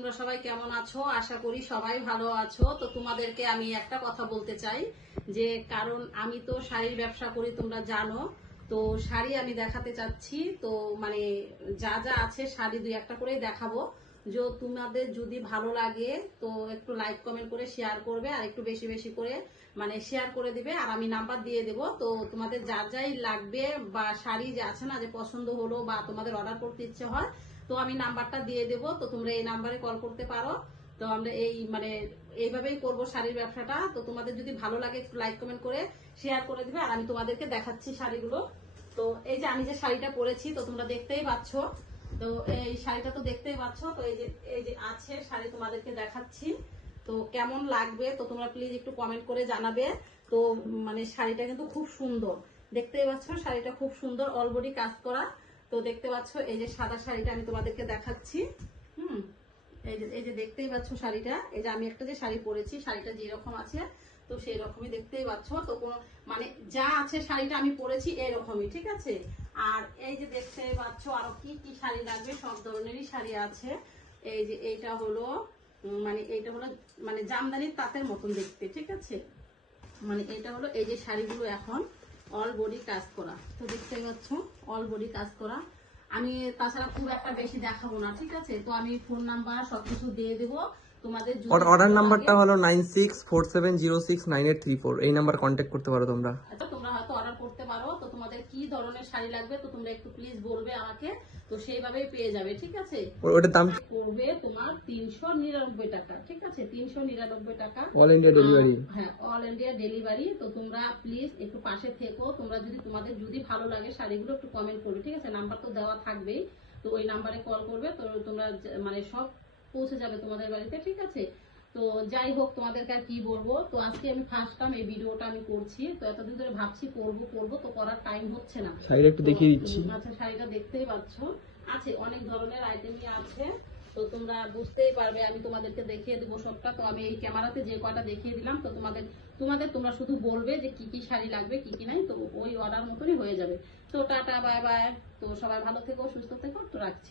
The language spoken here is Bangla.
তোমরা সবাই কেমন আছো? আশা করি সবাই ভালো আছো। তো তোমাদেরকে আমি একটা কথা বলতে চাই যে কারণ আমি তো শাড়ির ব্যবসা করি, তোমরা জানো। তো শাড়ি আমি দেখাতে চাচ্ছি। তো মানে যা যা আছে শাড়ি দুই একটা করে দেখাবো। যে তোমাদের যদি ভালো লাগে তো একটু লাইক কমেন্ট করে শেয়ার করবে, আর একটু বেশি বেশি করে মানে শেয়ার করে দিবে, আর আমি নাম্বার দিয়ে দেবো। তো তোমাদের যা যাই লাগবে বা শাড়ি যে আছে না, যে পছন্দ হলো বা তোমাদের অর্ডার করতে ইচ্ছে হয়, তো আমি নাম্বারটা দিয়ে দেবো। তো তোমরা এই নাম্বারে কল করতে পারো। তো আমরা এই মানে এইভাবেই করবো শাড়ির ব্যবসাটা। তো তোমাদের যদি ভালো লাগে একটু লাইক কমেন্ট করে শেয়ার করে দিবে, আর আমি তোমাদেরকে দেখাচ্ছি শাড়িগুলো। তো এই যে আমি যে শাড়িটা পরেছি, তো তোমরা দেখতেই পাচ্ছ। তো এই শাড়িটা তো দেখতেই পাচ্ছ। তো এই যে আছে শাড়ি, তোমাদেরকে দেখাচ্ছি। তো কেমন লাগবে তো তোমরা প্লিজ একটু কমেন্ট করে জানাবে। তো মানে শাড়িটা কিন্তু খুব সুন্দর, দেখতেই পাচ্ছ শাড়িটা খুব সুন্দর, অলবডি কাজ করা। তো দেখতে পাচ্ছ এই যে সাদা শাড়িটা আমি তোমাদেরকে দেখাচ্ছি। এই যে দেখতেই পাচ্ছ শাড়িটা। এই যে আমি একটা যে শাড়ি পরেছি, শাড়িটা যেরকম আছে তো সেই রকমই দেখতেই পাচ্ছ। তো কোনো মানে যা আছে শাড়িটা আমি পরেছি এরকমই, ঠিক আছে। আর এই যে দেখতে পাচ্ছ আরো কি কি শাড়ি লাগবে, সব ধরনেরই শাড়ি আছে। এই যে এইটা হলো মানে এইটা হলো মানে জামদানির তাঁতের মতন দেখতে, ঠিক আছে। মানে এটা হলো এই যে শাড়িগুলো এখন অল বডি কাজ করা। তো দেখতেই পাচ্ছ অল বডি কাজ করা। আমি তাছাড়া খুব একটা বেশি দেখাবো না, ঠিক আছে। তো আমি ফোন নাম্বার সবকিছু দিয়ে দেবো তোমাদের। অর্ডার নাম্বারটা হলো 9647069834। এই নাম্বার কন্ট্যাক্ট করতে পারো তোমরা। আচ্ছা, তোমরা হয়তো অর্ডার করতে পারো। তো তোমাদের কি ধরনের শাড়ি লাগবে তো তোমরা একটু প্লিজ বলবে আমাকে, তো সেইভাবেই পেয়ে যাবে, ঠিক আছে। ওটার দাম পড়বে তোমার 399 টাকা, ঠিক আছে। 399 টাকা অল ইন্ডিয়া ডেলিভারি। হ্যাঁ, অল ইন্ডিয়া ডেলিভারি। তো তোমরা প্লিজ একটু পাশে থেকো। তোমরা যদি তোমাদের যদি ভালো লাগে শাড়িগুলো একটু কমেন্ট করবে, ঠিক আছে। নাম্বার তো দেওয়া থাকবেই, তো ওই নাম্বারে কল করবে। তো তোমরা মানে সব পৌঁছে যাবে তোমাদের বাড়িতে, ঠিক আছে। তো যাই হোক, তোমাদেরকে আর কি বলবো। তো আজকে আমি ফার্স্ট টাইম এই ভিডিওটা আমি করছি। তো এতদিন ধরে ভাবছি করবো করবো, তো করার টাইম হচ্ছে না। শাড়িটা একটু দেখিয়ে দিচ্ছি। আচ্ছা, শাড়িটা দেখতেই পাচ্ছ, আছে অনেক ধরনের আইটেমই আছে। তো তোমরা বুঝতেই পারবে, আমি তোমাদেরকে দেখিয়ে দেবো সবটা। তো আমি এই ক্যামেরাতে যে কয়টা দেখিয়ে দিলাম, তো তোমরা শুধু বলবে যে কি কি শাড়ি লাগবে কি কি নাই, তো ওই অর্ডার মতনই হয়ে যাবে। তো টাটা, বাই বাই। তো সবাই ভালো থেকো, সুস্থ থেকো, তো রাখছি।